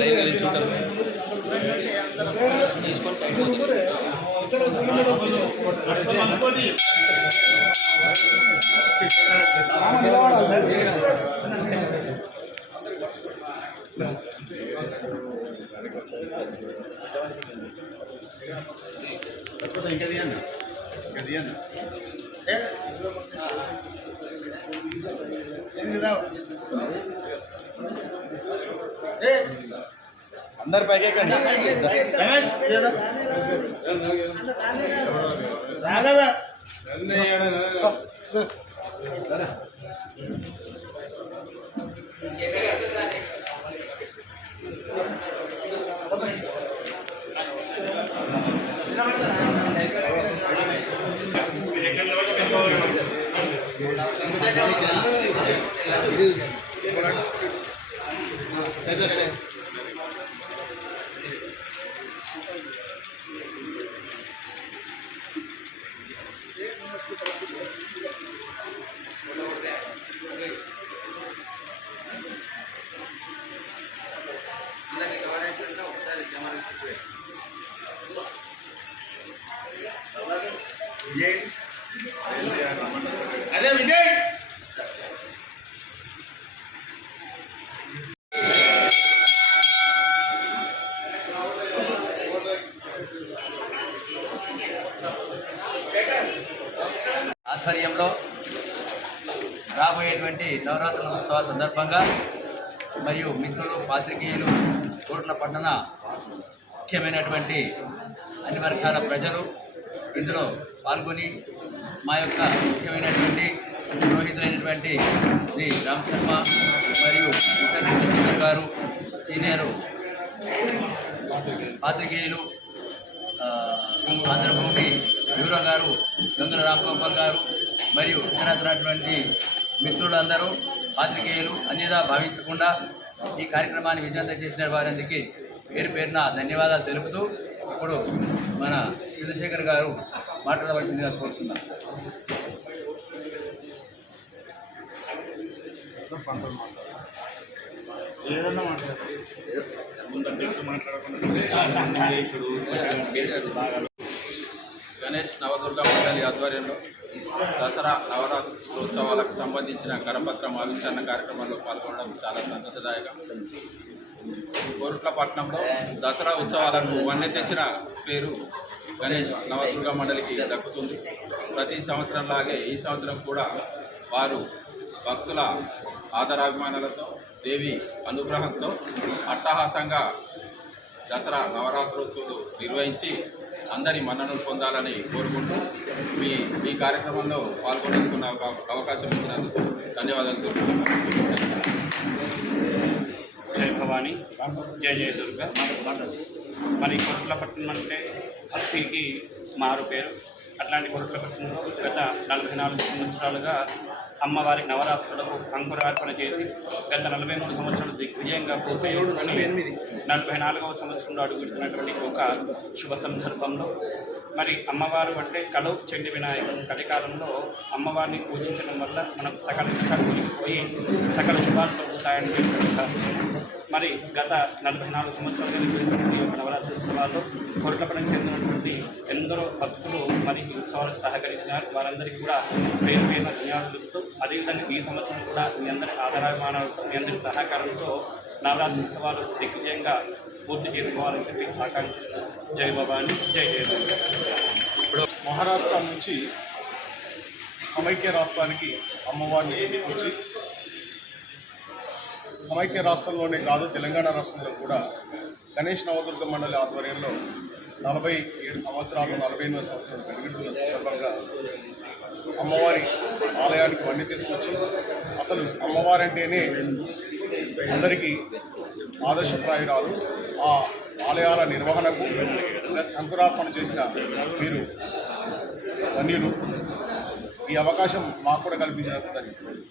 Line చూద్దాం తీసుకొని side ఇంకా దియండి అందరు పైకి ఎక్కండి అదే విజయ్ ఆధ్వర్యంలో రాబోయేటువంటి నవరాత్రుల ఉత్సవాల సందర్భంగా మరియు మిత్రులు పాత్రికేయులు కోట్ల పట్టణ ముఖ్యమైనటువంటి అన్ని వర్గాల ప్రజలు ఇందులో పాల్గొని మా యొక్క ముఖ్యమైనటువంటి పురోహితులైనటువంటి శ్రీ రామ్ శర్మ మరియు ఉత్తర్ గారు సీనియరు పాత్రికేయులు ఆంధ్రభూమి బ్యూరో గారు గంగుల రామగోపాల్ గారు మరియు ఇతరటువంటి మిత్రులందరూ పాత్రికేయులు అన్యదా భావించకుండా ఈ కార్యక్రమాన్ని విజయవంతం చేసిన వారందరికీ పేరు పేరున ధన్యవాదాలు తెలుపుతూ ఇప్పుడు మన చంద్రశేఖర్ గారు మాట్లాడవలసిందిగా కోరుతున్నాం. గణేష్ నవదుర్గ మండలి ఆధ్వర్యంలో దసరా నవరాత్రోత్సవాలకు సంబంధించిన కరపత్రం ఆవిష్కరణ కార్యక్రమంలో పాల్గొనడం చాలా సంతోషదాయకం. కోరుట్లపట్నంలో దసరా ఉత్సవాలకు వన్నె తెచ్చిన పేరు గణేష్ నవదుర్గ మండలికి దక్కుతుంది. ప్రతి సంవత్సరంలాగే ఈ సంవత్సరం కూడా వారు భక్తుల ఆదరాభిమానాలతో దేవి అనుగ్రహంతో అట్టహాసంగా దసరా నవరాత్రోత్సవాలు నిర్వహించి అందరి మన్ననలు పొందాలని కోరుకుంటూ ఈ కార్యక్రమంలో పాల్గొనేందుకు నాకు అవకాశం ఇచ్చినందుకు ధన్యవాదాలు తెలుపుతున్నాను. జై భవానీ, జై జయ దుర్గ. మరి కోరుట్లపట్నం అంటే భక్తికి మారు పేరు. అట్లాంటి కోరుట్లపట్నంలో గత 44 సంవత్సరాలుగా అమ్మవారి నవరాత్రులకు అంకురార్పణ చేసి గత 43 సంవత్సరాలు దిగ్విజయంగా పూర్తి 44వ సంవత్సరంలో అడుగుతున్నటువంటి ఒక శుభ సందర్భంలో మరి అమ్మవారు అంటే కలో చండి వినాయకుడు కలికాలంలో అమ్మవారిని పూజించడం వల్ల మనకు సకల ఇష్టాలు పోయి సకల శుభాలు కలుగుతాయని చెప్పిన శాస్త్రం. మరి గత 44 సంవత్సరాలు జరిగినటువంటి యొక్క నవరాత్రి ఉత్సవాల్లో కోరుట్లపట్నం చెందినటువంటి ఎందరో భక్తులు మరి ఈ ఉత్సవాలకు సహకరించినారు. వారందరికీ కూడా పేరు పేరున ధన్యవాదాలు తెలుపుతూ అదేవిధంగా ఈ సంవత్సరం కూడా మీ అందరి ఆధారమానాలతో మీ అందరి సహకారంతో నవరాత్రి ఉత్సవాలు దిగ్విజయంగా పూర్తి చేసుకోవాలని చెప్పి ఆకాంక్షిస్తూ జై భవాని, జై జయ. ఇప్పుడు మహారాష్ట్ర నుంచి సమైక్య రాష్ట్రానికి అమ్మవారిని తీసుకొచ్చి సమైక్య రాష్ట్రంలోనే కాదు తెలంగాణ రాష్ట్రంలో కూడా గణేష్ నవదుర్గ మండలి ఆధ్వర్యంలో 47 సంవత్సరాలు 48 సంవత్సరాలు గడిగిడుతున్న సందర్భంగా అమ్మవారి ఆలయానికి వన్నీ తీసుకొచ్చి అసలు అమ్మవారంటేనే అందరికీ ఆదర్శప్రాయురాలు. ఆ ఆలయాల నిర్వహణకు ప్లస్ అంకురార్పణ చేసిన మీరు ధన్యులు. ఈ అవకాశం మాకు కూడా కల్పించినందుకు ధన్యవాదాలు.